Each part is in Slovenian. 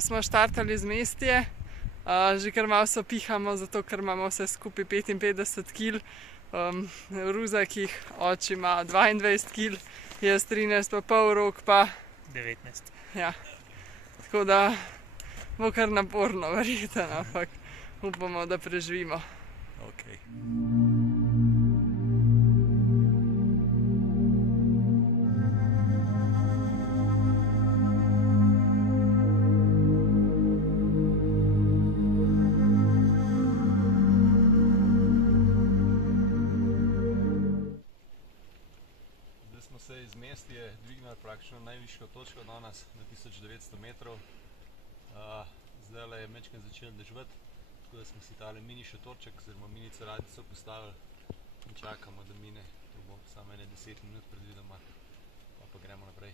smo štartali z Mestije, že kar malo se pihamo, zato ker imamo vse skupaj 55 kg. Ruzakih oči ima 22 kg, jaz 13,5, Rok pa 19. Ja, tako da bo kar naporno verjetno, ampak upamo, da preživimo. Okay. Smo se iz Mestije dvignili praktično na najvišjo točko danes, na 1900 metrov. Zdaj je mečkaj začel deževati, tako da smo si tale mini šotorček oziroma mini ceradico postavili in čakamo, da mine. To bo samo 10 minut predvidoma, pa gremo naprej.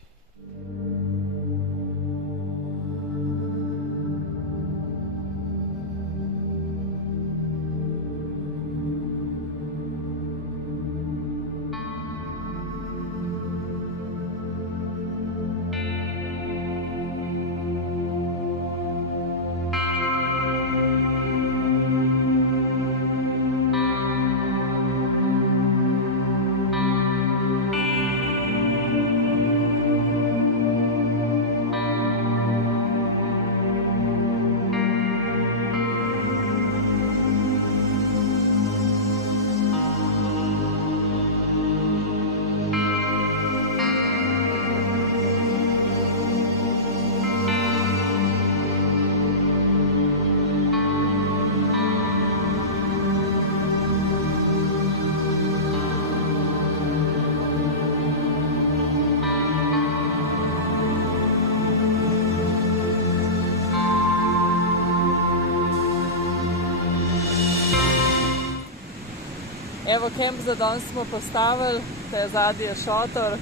Evo, kemp za danes smo postavili, te zadnji je šotor,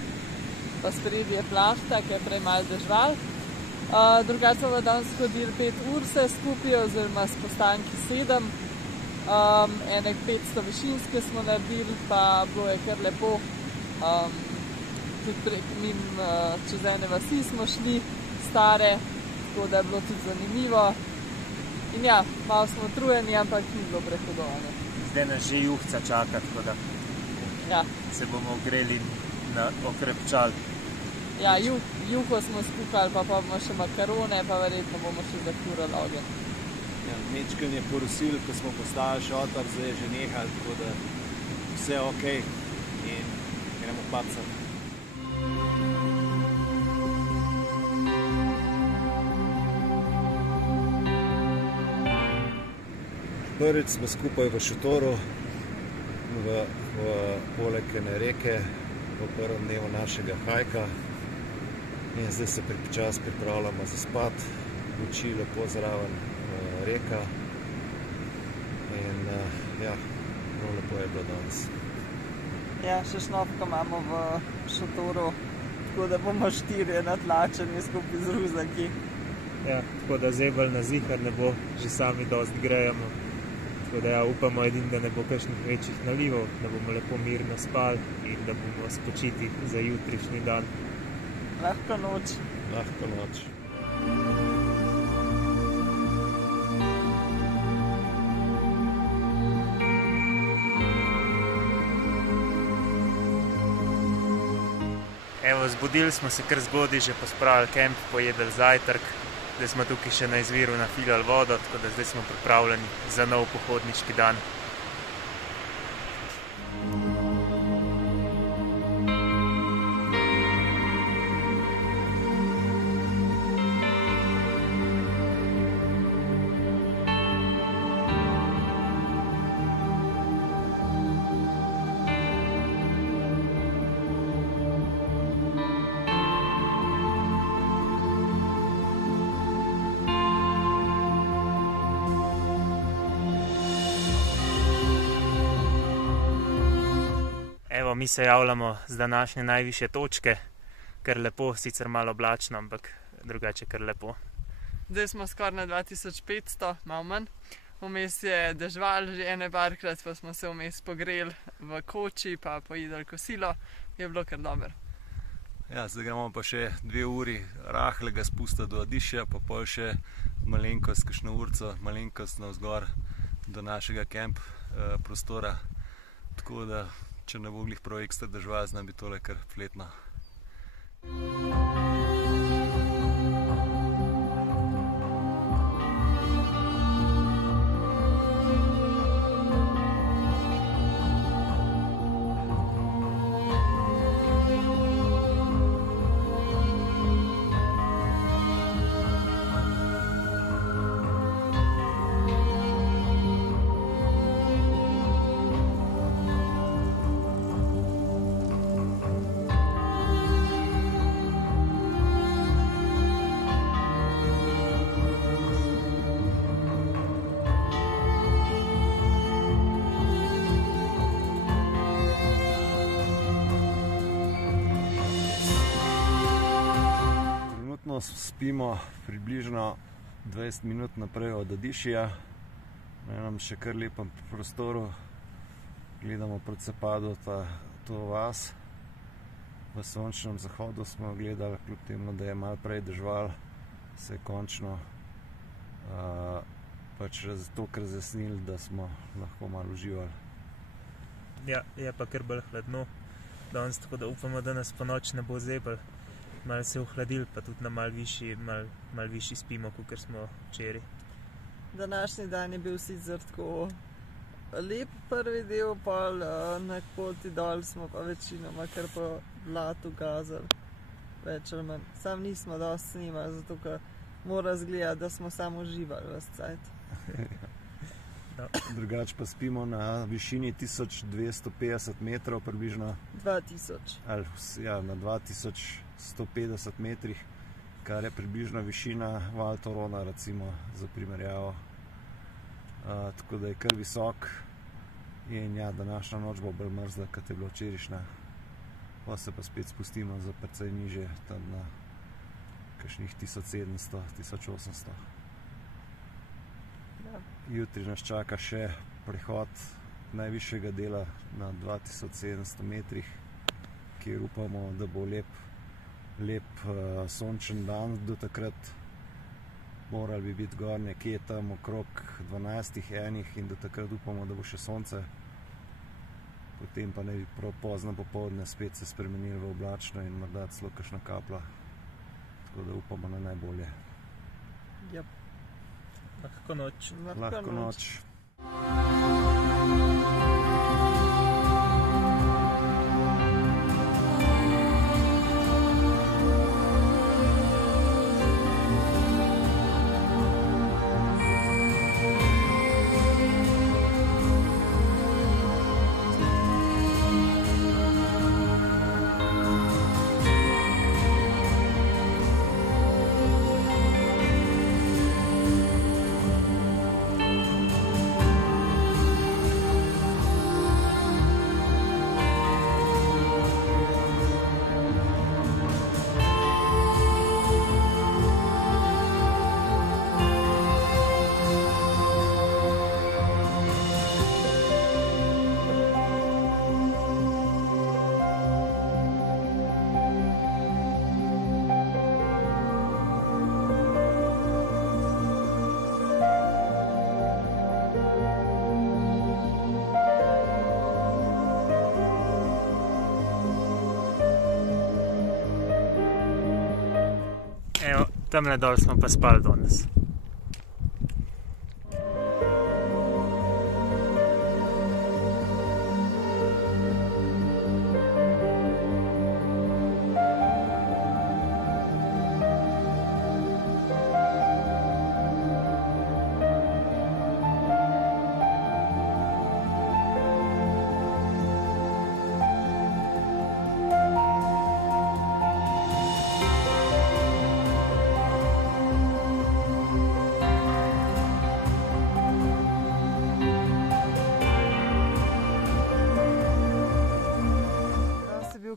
pa spredi je plašta, ki je prej malo dežval. Drugače smo danes hodili 5 ur vse skupaj, oziroma s postanki 7. Enek 500 višinske smo naredili, pa bilo je kar lepo. Tudi čez ene vasi smo šli, stare, tako da je bilo tudi zanimivo. In ja, malo smo utrujeni, ampak ni bilo prehodovane. Zdaj nas že juhca čaka, tako da se bomo ogreli in okrepčali. Ja, juho smo skuhali, pa bomo še makarone, pa verjetno bomo še zakurali ogenj. Ja, mečkanje porosil, ko smo postavili šotor, zdaj je že nehal, tako da vse ok in gremo pacati. Prvič smo skupaj v šotoru, poleg ene reke, v prvem dnevu našega hajka. In zdaj se počasi pripravljamo za spat, luči lepo zraven reka. In ja, prav lepo je bilo danes. Ja, še šnopko imamo v šotoru, tako da bomo 4 natlačeni skupaj z ruzaki. Ja, tako da zebelj na zihar ne bo, že sami dosti grejemo. Tako da ja, upamo edin, da ne bo kakšnih večjih nalivov, da bomo lepo mirno spali in da bomo spočiti za jutrišnji dan. Lahko noč. Lahko noč. Evo, zbudili smo se kar zgodaj, že pospravili kemp, pojedli zajtrk. Zdaj smo tukaj še na izviru nafilali vodo, tako da zdaj smo pripravljeni za nov pohodniški dan. Evo, mi se javljamo z današnje najvišje točke, kar lepo, sicer malo oblačno, ampak drugače kar lepo. Zdaj smo skoraj na 2500, malo manj. Vmes je dežval že ene parkrat, pa smo se vmes pogreli v koči, pa pojedli kosilo, je bilo kar dobro. Ja, zdaj gremo pa še 2 uri rahlega spusta do Adišja, pa pol še malenkost, kakšno urco, malenkost navzgor do našega kemp prostora. Tako da, če ne bo glih prav ekstra deževalo, zna biti tole kar fletno. Spimo približno 20 minut naprej od Adišija, na enem še kar lepem prostoru, gledamo proti zapadu to vas. V sončnem zahodu smo gledali, kljub temu, da je malo prej deževalo, se je končno pač toliko razjasnilo, da smo lahko malo uživali. Ja, je pa kar bolj hladno danes, tako da upamo, da nas po noč ne bo zeblo. Malo se je ohladil, pa tudi na malo višji spimo, kakor smo včeraj. Današnji dan je bil sicer tako lep prvi del, pol na poti dol smo pa večinoma kar po blatu gazali, več ali manj. Sam nismo dosti snimali, zato ker mora izgledati, da smo samo uživali ves cajt. Drugače pa spimo na višini 1250 metrov, približno 2000. Ja, na 2150 metrih, kar je približno višina Val Thorona, recimo, za primerjavo. Tako da je kar visok in ja, današnja noč bo bolj mrzla, kot je bila včerajšnja. Pa se pa spet spustimo za precej nižje, tam na kakšnih 1700-1800. Jutri nas čaka še prehod najvišjega dela na 2700 metrih, kjer upamo, da bo lep sončen dan. Do takrat morali bi biti gor nekje tam okrog 12:01 in do takrat upamo, da bo še sonce. Potem pa ne bi prav pozno popoldne spet se spremenili v oblačno in morda celo kakšna kapla. Tako da upamo na najbolje. Yep. Lahko noč. Lahko noč. Evo, tamle dol smo pa spali danes.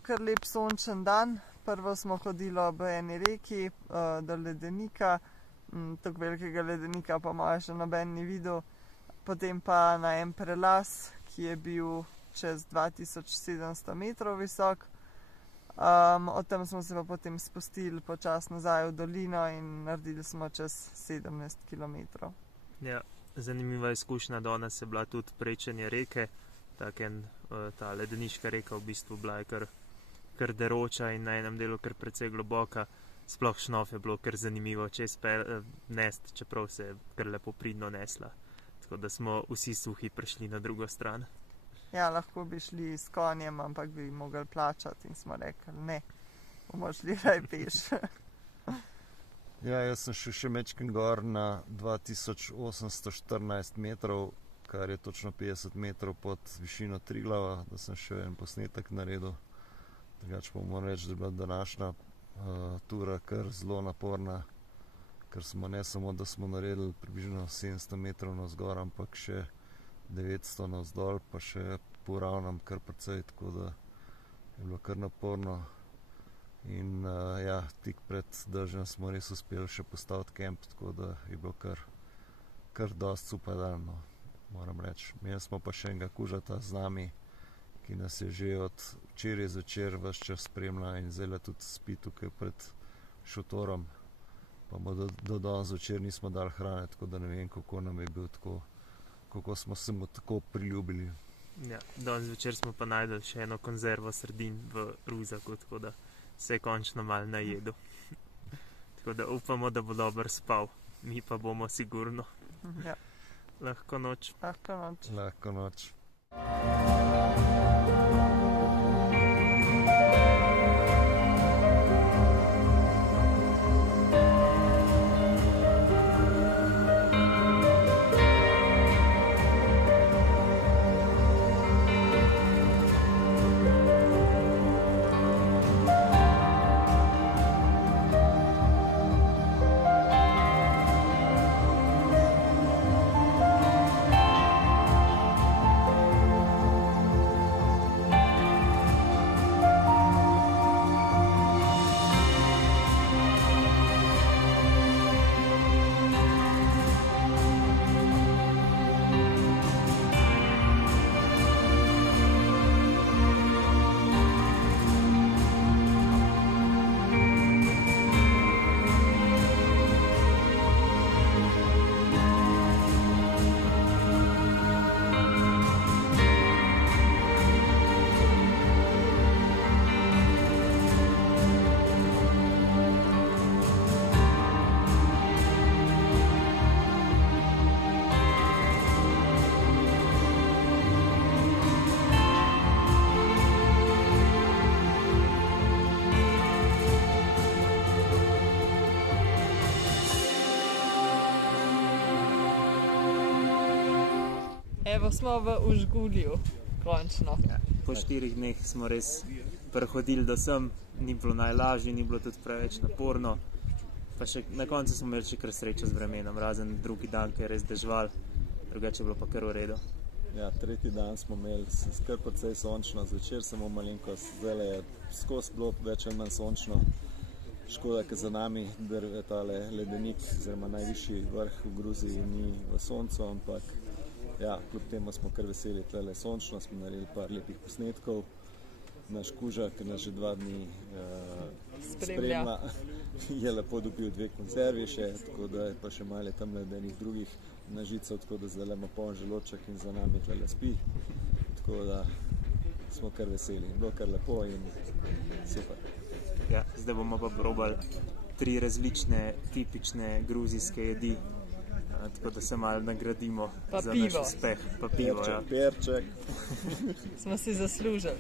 Kar lep sončen dan. Prvo smo hodili ob eni reki do ledenika, tako velikega ledenika pa malo še noben ni videl. Potem pa na en prelaz, ki je bil čez 2700 metrov visok. Od tam smo se pa potem spustili počasi nazaj v dolino in naredili smo čez 17 km. Ja, zanimiva izkušnja danes je bila tudi prečenje reke. Ta ledeniška reka v bistvu bila je kar deroča in na enem delu kar precej globoka. Sploh Šnof je bilo kar zanimivo čez nest, čeprav se je kar lepo pridno nesla. Tako da smo vsi suhi prišli na drugo stran. Ja, lahko bi šli s konjem, ampak bi mogli plačati in smo rekli, ne, bomo šli raj peš. Ja, jaz sem šel še mečken gor na 2814 metrov, kar je točno 50 metrov pod višino Triglava, da sem še en posnetek naredil. Drugače pa moram reči, da je bila današnja tura kar zelo naporna, ker smo ne samo, da smo naredili približno 700 metrov navzgor, ampak še 900 navzdol, pa še poravnam kar precej, tako da je bilo kar naporno. In ja, tik pred dežjem smo res uspeli še postaviti kemp, tako da je bilo kar dosti super dan, no, moram reči. Imeli smo pa še enega kužata z nami, ki nas je že od včeraj zvečer ves čas spremlja in zdaj tudi spi tukaj pred šotorom. Pa mu do danes zvečer nismo dali hrane, tako da ne vem, kako nam je bil tako, kako smo se mu tako priljubili. Ja, danes zvečer smo pa najdeli še eno konzervo sardin v ruzaku, tako da se je končno malo najedel. Tako da upamo, da bo dobro spal. Mi pa bomo sigurno. Ja. Lahko noč. Lahko noč. Lahko noč. Evo smo v Užgulju, končno. Ja, po 4 dneh smo res prehodili do sem, ni bilo najlažje, ni bilo tudi preveč naporno. Pa še na koncu smo imeli še kar srečo z vremenom, razen drugi dan, ki je res dežval, drugače je bilo pa kar v redu. Ja, tretji dan smo imeli kar precej sončno, zvečer samo malenkost, zdaj je skozi bilo več ali manj sončno. Škoda, ker za nami je tale ledenik, oziroma najvišji vrh v Gruziji ni v soncu, ampak ja, kljub temu smo kar veseli, tlele sončno, smo naredili par lepih posnetkov. Naš kuža, ki nas že 2 dni spremlja, je lepo dobil 2 konzervi še, tako da je pa še malo tam ledenih drugih nažicov, tako da zdaj ima poln želoček in za nami tlele spi. Tako da smo kar veseli, bilo kar lepo in super. Ja, zdaj bomo pa probali 3 različne tipične gruzijske jedi, tako da se malo nagradimo pa za pivo. naš uspeh. Pa pivo, ja. Perček. Smo si zaslužili.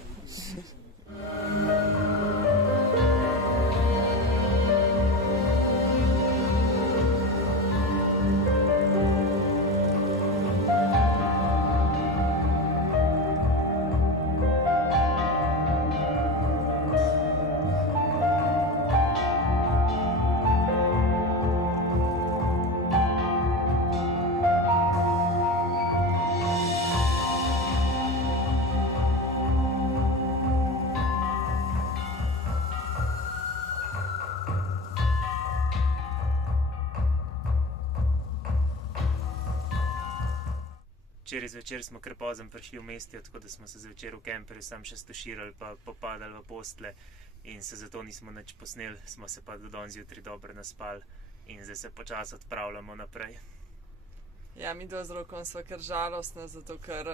Včeraj zvečer smo kar pozno prišli v mestje, tako da smo se zvečer v kemperju sam še stuširali pa popadali v postle in se zato nismo nič posneli, smo se pa do danes zjutraj dobro naspali in zdaj se počasi odpravljamo naprej. Ja, mi dva z Rokom sva kar žalostna, zato ker,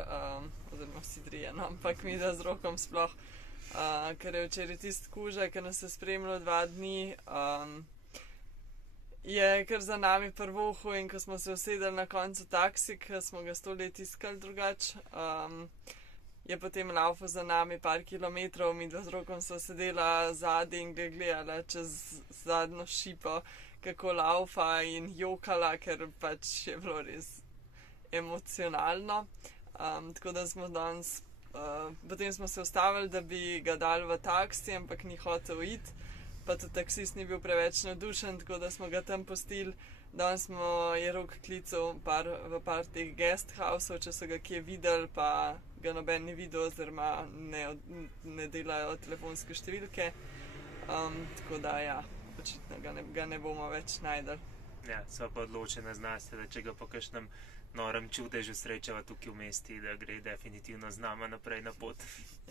oziroma vsi trije, no, ampak mi dva z Rokom sploh, ker je včeraj tisti kuža, ki nas je spremljal 2 dni, je kar za nami prvohu in ko smo se usedeli na koncu taksi, ker smo ga 100 let iskali drugače, je potem laufal za nami par kilometrov, mi dva z Rokom sva sedela zadaj in ga gledala čez zadnjo šipo, kako laufa in jokala, ker pač je bilo res emocionalno. Tako da smo danes, potem smo se ustavili, da bi ga dali v taksi, ampak ni hotel iti, pa tudi taksist ni bil preveč navdušen, tako da smo ga tam pustili. Danes je Rok klical v par teh guest houseov, če so ga kje videli, pa ga noben ni videl, oziroma ne delajo telefonske številke. Tako da ja, očitno ga ne bomo več najdeli. Ja, sva pa odločena z nas, da če ga po kakšnem norem čudežu srečava tukaj v mesti, da gre definitivno z nama naprej na pot.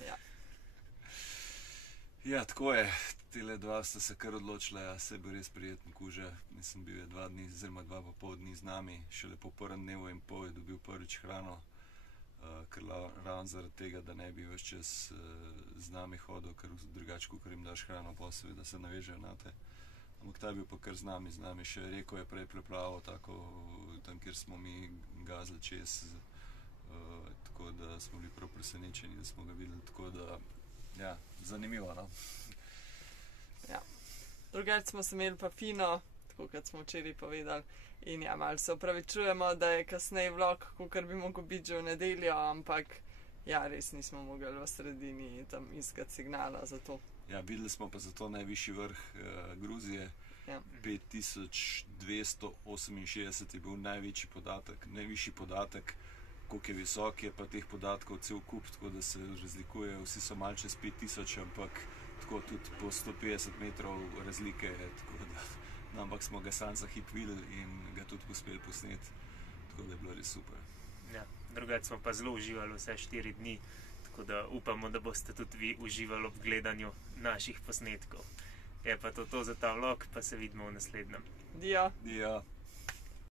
Ja. Ja, tako je. Tele 2 sta se kar odločila, ja, se bo res prijeten kuža. Nisem bil 2 dni, oziroma 2,5 dni z nami, šele po 1 dnevu in pol je dobil prvič hrano, ker ravno zaradi tega, da ne bi več čas z nami hodil, ker drugače, ko jim daš hrano, pa seveda se navežejo na te. Ampak ta je bil pa kar z nami še Reko je prej preplaval, tako tam, kjer smo mi gazili čez, tako da smo bili prav presenečeni, da smo ga videli, tako da, ja, zanimivo, no? Ja. Drugače smo se imeli pa fino, tako kot smo včeraj povedali, in ja, malo se opravičujemo, da je kasneje vlog, kakor bi mogel biti že v nedeljo, ampak ja, res nismo mogli v sredini tam iskati signala za to. Ja, videli smo pa zato najvišji vrh Gruzije, ja. 5268 je bil najvišji podatek, koliko je visok, je pa teh podatkov cel kup, tako da se razlikuje, vsi so malo čez 5000, ampak tako tudi po 150 metrov razlike, tako da, no, ampak smo ga sam za hip videli in ga tudi uspeli posneti, tako da je bilo res super. Ja, drugače smo pa zelo uživali vse 4 dni, tako da upamo, da boste tudi vi uživali ob gledanju naših posnetkov. Je pa to za ta vlog, pa se vidimo v naslednjem. Dio. Dio.